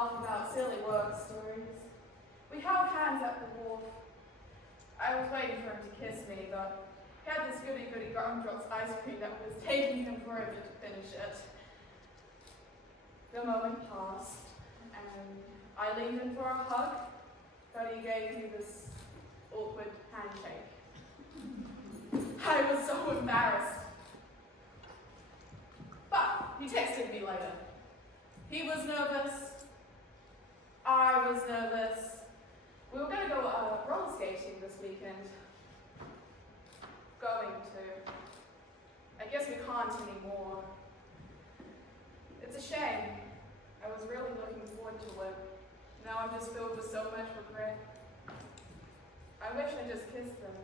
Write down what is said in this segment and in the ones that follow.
laugh about silly work stories. We held hands at the wharf. I was waiting for him to kiss me, but he had this goody-goody gumdrops ice cream that was taking him forever to finish it. The moment passed, and I leaned in for a hug, but he gave me this awkward handshake. I was so embarrassed. But he texted me later. He was nervous. I was nervous. We were going to go roller skating this weekend. Going to. I guess we can't anymore. It's a shame. I was really looking forward to it. Now I'm just filled with so much regret. I wish I just kissed them.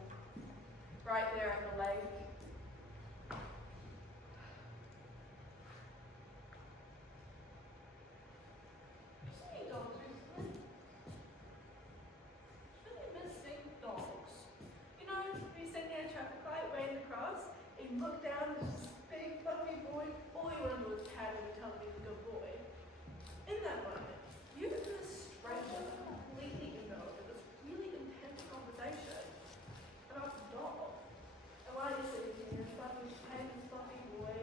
Right there at the lake. Say, dogs, recently. Really missing dogs. You know, we sitting there at a traffic light waiting to cross, and you look down, there's this big fluffy boy. All you want to do is pat him and tell him he's a good boy. In that moment, you and a stranger completely indulge in this really intense conversation about the dog. And while you're sitting here, fluffy, patting this fluffy boy,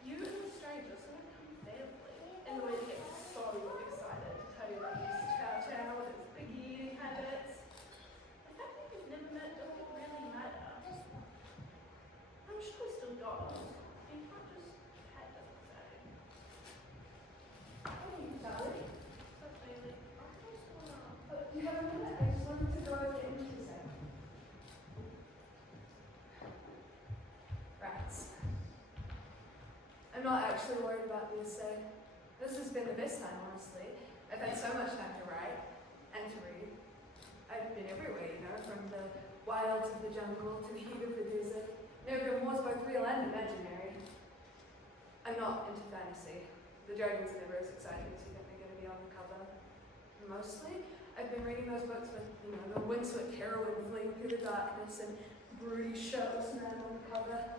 you and the stranger sort of become family in the way to get so excited to tell you about his chow chow and his big eating habits. The fact that you've never met doesn't really matter. I'm sure it's still dogs. You can't just pet them the same. What are you, darling? So clearly, I just wanna. You have a minute? I just wanted to go over the interview set. Rats. I'm not actually worried about the essay. This has been the best time, honestly. I've had so much time to write and to read. I've been everywhere, you know, from the wilds of the jungle to the heat of the desert. Never been wars both real and imaginary. I'm not into fantasy. The dragons are never as exciting as you think they're going to be on the cover. Mostly, I've been reading those books with, you know, the windswept heroine fleeing through the darkness and broody shirtless man on the cover.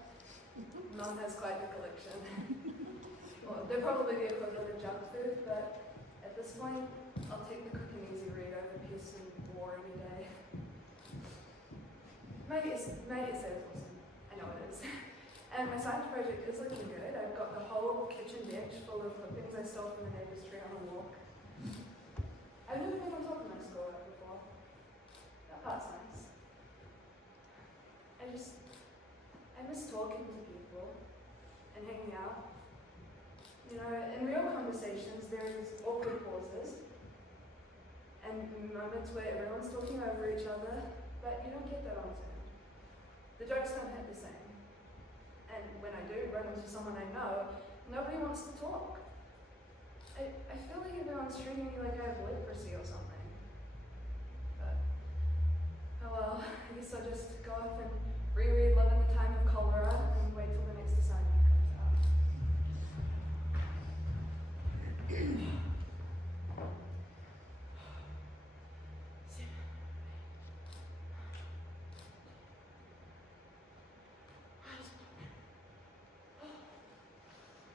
Mum has quite the collection. Well, they're probably the equivalent of junk food, but at this point, I'll take the quick and easy read over piercing war any day. Maybe it's awesome. I know it is. And my science project is looking good. I've got the whole kitchen bench full of clippings I stole from the neighbor's tree on a walk. I've never been on top of my schoolwork before. That part's nice. I miss talking to people and hanging out. You know, in real conversations, there's awkward pauses and moments where everyone's talking over each other, but you don't get that on Zoom. The jokes don't hit the same. And when I do run into someone I know, nobody wants to talk. I feel like everyone's treating me like I have leprosy or something. But, oh well, I guess I'll just go off and reread Love in the Time of Cholera and wait till the next assignment comes out.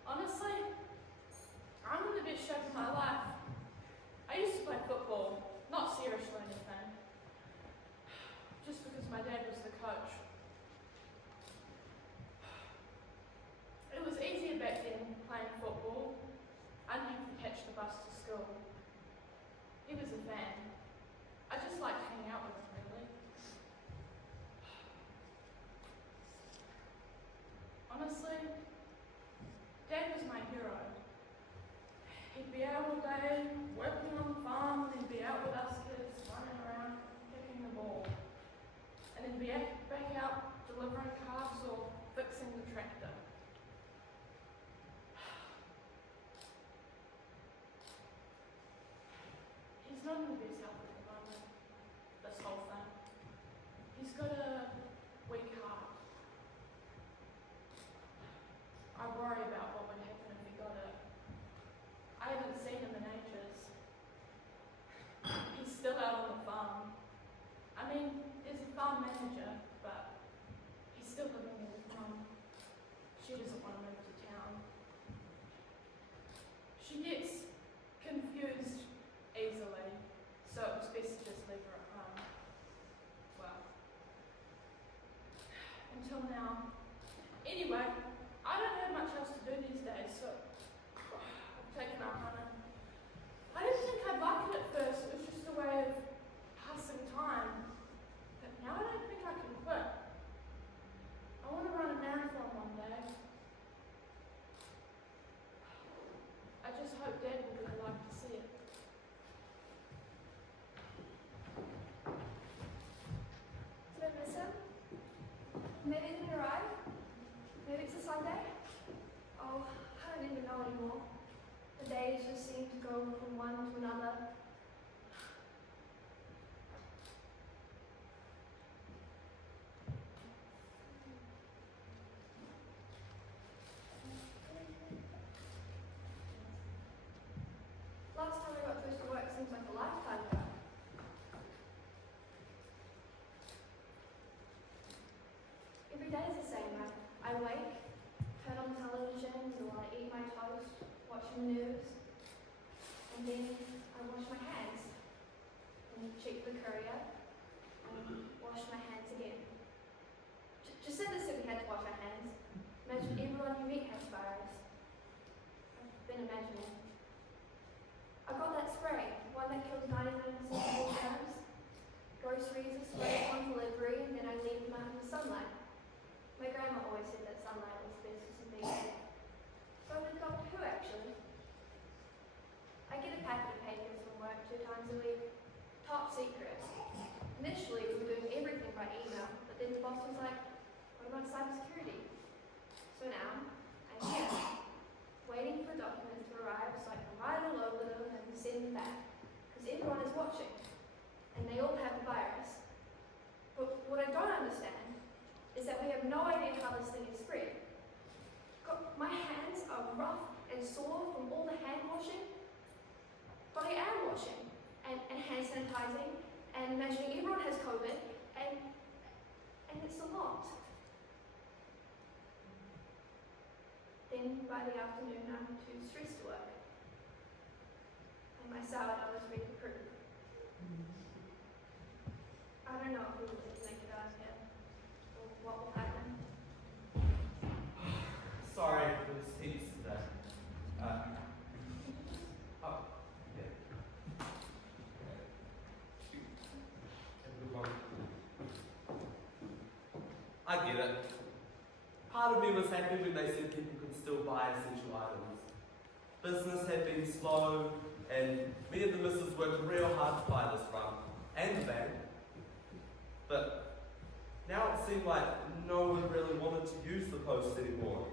Honestly, I'm in the best shape of my life. I used to play football, not seriously or anything, just because my dad was the coach. It was easier back then playing football. I didn't have to catch the bus to school. He was a fan. I just liked hanging out with him, really. Honestly, Dad was my hero. He'd be out all day, working on the farm, and he'd be out with us kids, running around, kicking the ball. And he'd be back out delivering calves or fixing the tractor. He's not in the best health at the moment, this whole thing. He's got a weak heart. I worry about what would happen if he got it. I haven't seen him in ages. He's still out on the farm. I mean, there's a farm manager, but he's still living with his mum. She doesn't want to move to town. She gets confused Sunday? Oh, I don't even know anymore. The days just seem to go from one to another. Last time I got dressed for work seems like a lifetime ago. Every day is the same. I wake, turn on television, or I eat my toast, watching the news, and then I wash my hands, and check the courier, and wash my hands again. Just said this if we had to wash our hands. Imagine everyone you meet has virus. I've been imagining. I got that spray, one that kills 99% of all germs. Groceries are sprayed on delivery, and then I leave them out in the sunlight. My grandma always said that sunlight was best for some babies. So did Doctor Who, actually. I get a packet of papers from work 2 times a week. Top secret. Initially, we were doing everything by email, but then the boss was like, what about cybersecurity? So now, I'm here, waiting for documents to arrive so I can write all over them and send them back. Because everyone is watching, and they all have the virus. But what I don't understand is that we have no idea how this thing is spread. My hands are rough and sore from all the hand washing, but I am washing and hand sanitizing and imagining everyone has COVID, and it's a lot. Then by the afternoon I'm too stressed to work, and my sourdough is ready to prove. I don't know if we will make it out here. What will happen? Sorry, there's heaps today. Oh, yeah. I get it. Part of me was happy when they said people could still buy essential items. Business had been slow, and me and the missus worked real hard to buy this run, and the van. But now it seemed like no one really wanted to use the post anymore.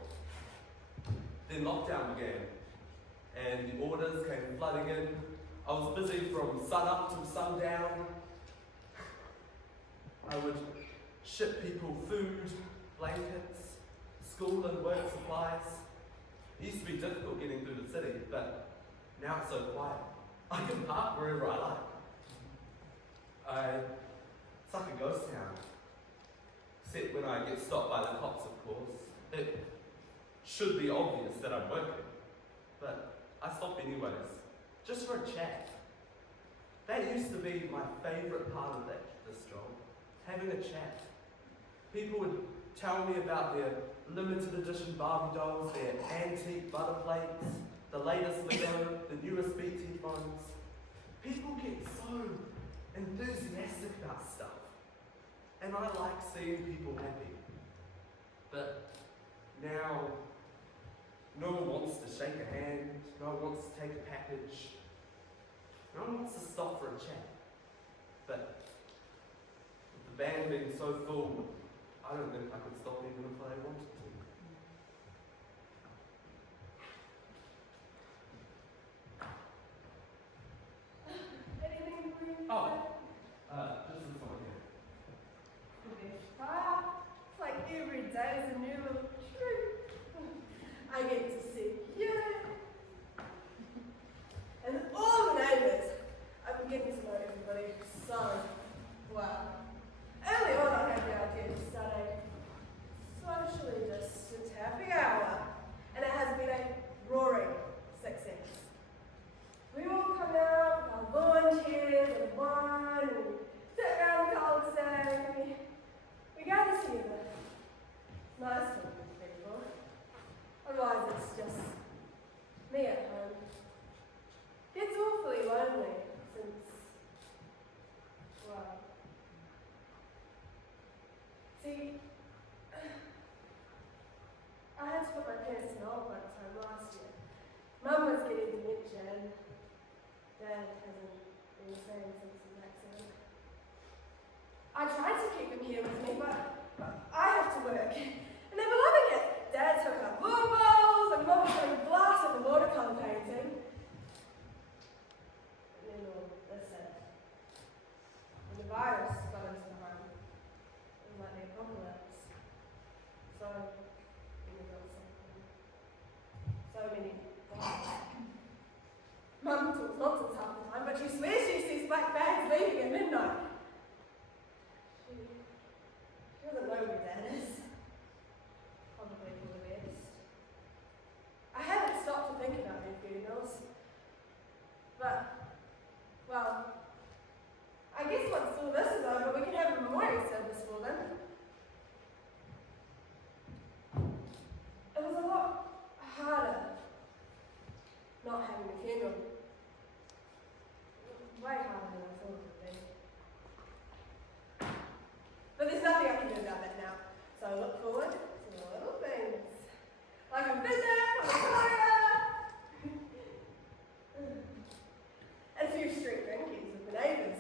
Then lockdown began, and the orders came flooding in. I was busy from sun up till sundown. I would ship people food, blankets, school and work supplies. It used to be difficult getting through the city, but now it's so quiet. I can park wherever I like. It's like a ghost town. Except when I get stopped by the cops, of course. It should be obvious that I'm working. But I stop anyways, just for a chat. That used to be my favourite part of this job, having a chat. People would tell me about their limited edition Barbie dolls, their antique butter plates, the latest Lego, the newest BT phones. People get so enthusiastic about stuff. And I like seeing people happy. But now, no one wants to shake a hand, no one wants to take a package, no one wants to stop for a chat. But with the band being so full, I don't think I could stop even if I wanted to. Anything for you? Just this one here. It's like every day is a new little treat. I get to see you and all the neighbours. I've been getting to know everybody so well. Early on, I had the idea to start a socially distant happy hour, and it has been a roaring success. We all come out with our volunteers and wine, and sit around the cul-de-sac, and we gather together. It's nice talking to people. Otherwise, it's just me at home. It's awfully lonely since, well, see, I had to put my parents in old one time last year. Mum was getting dementia and Dad hasn't been the same since his accident. I tried to keep him here with me, but I have to work. And they were loving it. Dad's her any. Mum talks nonsense half the time, but she swears she sees black bags leaving at midnight. She doesn't know where Dad is. Probably for the best. I haven't stopped to think about their funerals. But, well, I guess once all this is over, we can have a memorial service for them. It was a lot harder not having a funeral. Way harder than I thought it would be. But there's nothing I can do about that now. So I look forward to the little things. Like a visit from a lawyer. And a few street drinkies with the neighbours.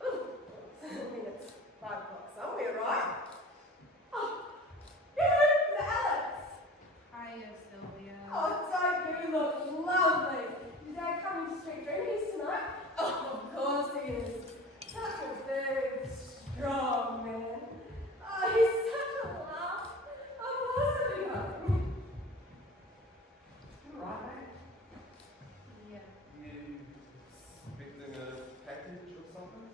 I mean, it's 5 o'clock somewhere, right? Oh, is that Alex? Hiya, Sylvia. Oh, don't you look lovely? Is Dad coming to street drinkies tonight? Oh, of course he is. Such a big, strong man. Oh, he's such a laugh. Of course he will. You alright, mate? Yeah. You expecting a package or something?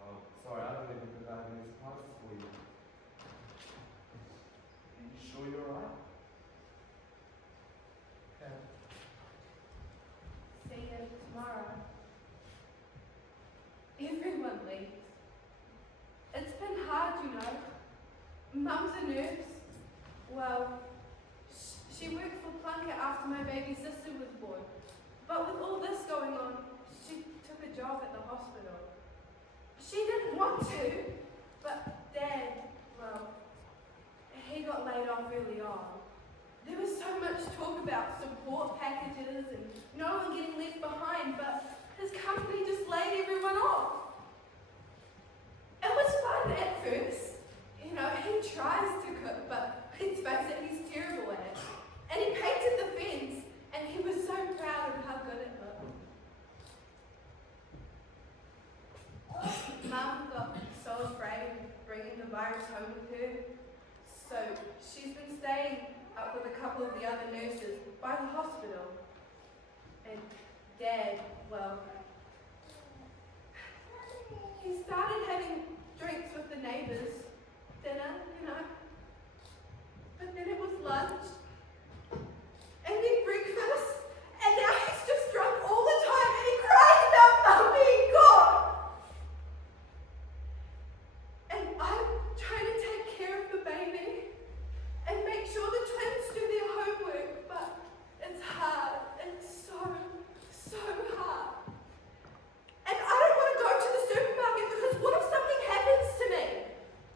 Oh, sorry, I don't even think I have any surprises for you. Are you sure you're alright? Okay. See you tomorrow. Everyone leaves. It's been hard, you know. Mum's a nurse. Well, she worked for Plunkett after my baby sister was born. But with all this going on, she took a job at the hospital. She didn't want to, but Dad, well, he got laid off early on. There was so much talk about support packages and no one getting left behind, but his company just laid everyone off. It was fun at first. You know, he tries to cook, but let's face it, he's terrible at it. And he painted the fence, and he was so proud of how good it looked. Mum got so afraid of bringing the virus home with her, so she's been staying up with a couple of the other nurses by the hospital. And Dad, well, he started having drinks with the neighbours, dinner, you know. But then it was lunch, and then breakfast, and now he's just drunk all the time, and he cries about Mum being gone. And I'm trying to take care of the baby and make sure the twins do their homework, but it's hard. It's so hard. And I don't want to go to the supermarket because what if something happens to me?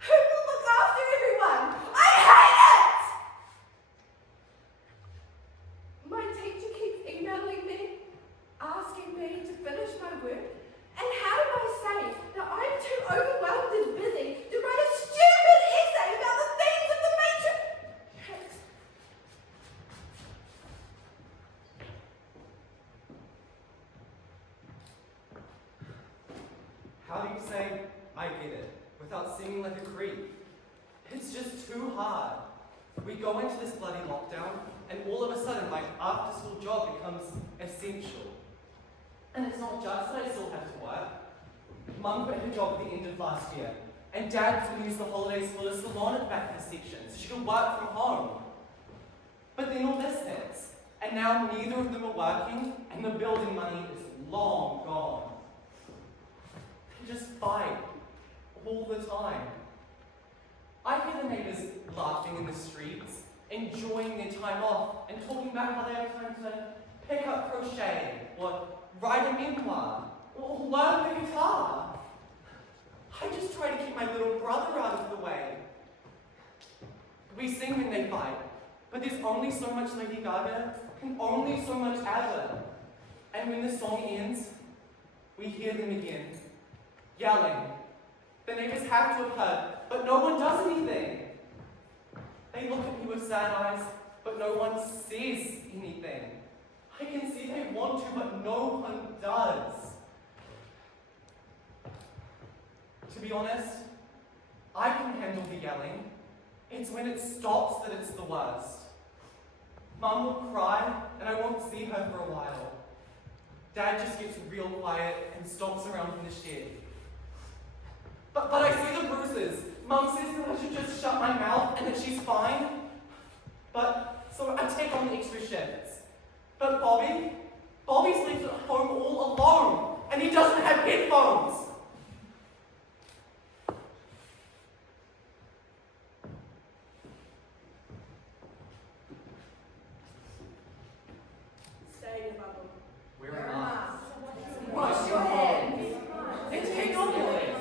Who will look after everyone? I hate it! My teacher keeps emailing me, asking me to finish my work. And how do I say that I'm too overwhelmed and busy to write a stupid essay about the themes of the Matrix? How do you say, I get it, without seeming like a creep? It's just too hard. We go into this bloody lockdown, and all of a sudden my after-school job becomes essential. And it's not just that I still have to work. Mum quit her job at the end of last year, and Dad was going to use the holidays for the salon at the back of the section, so she could work from home. But then all this hits, and now neither of them are working, and the building money is long gone. They just fight all the time. I hear the neighbours laughing in the streets, enjoying their time off, and talking about how they have time to pick up crochet, or write a memoir, or learn the guitar. I just try to keep my little brother out of the way. We sing when they fight, but there's only so much Lady Gaga and only so much ABBA. And when the song ends, we hear them again, yelling. The neighbours have to have heard, but no one does anything. They look at me with sad eyes, but no one says anything. I can see they want to, but no one does. To be honest, I can handle the yelling, It's when it stops that it's the worst. Mum will cry, and I won't see her for a while. Dad just gets real quiet and stomps around in the shed. But I see the bruises. Mum says that I should just shut my mouth and that she's fine. So I take on the extra shifts. But Bobby sleeps at home all alone, and he doesn't have headphones. Stay in your bubble. Wear a mask. Wash your hands. It's take on village.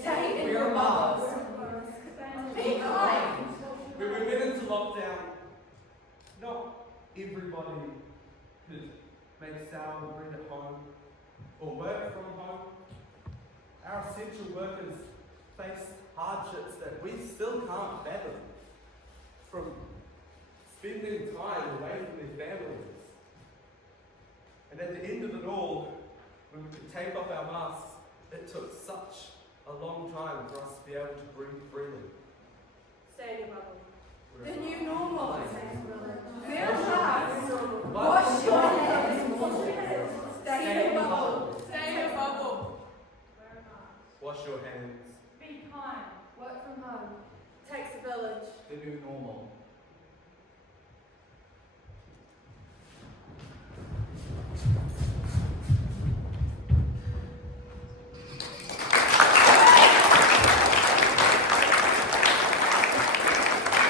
Stay in Wear your a bubble. mask. Be kind. When we went into lockdown, not everybody could make sour bread at home or work from home. Our essential workers faced hardships that we still can't fathom, from spending time away from their families. And at the end of it all, when we could take off our masks, it took such a long time for us to be able to breathe freely. Stay in your bubble. The new normal. Wear a Wash mask. your Wash your hands. Stay in your bubble. bubble. Stay in your bubble. Wear a mask. Wash your hands. Be kind. Work from home. Takes a village. The new normal.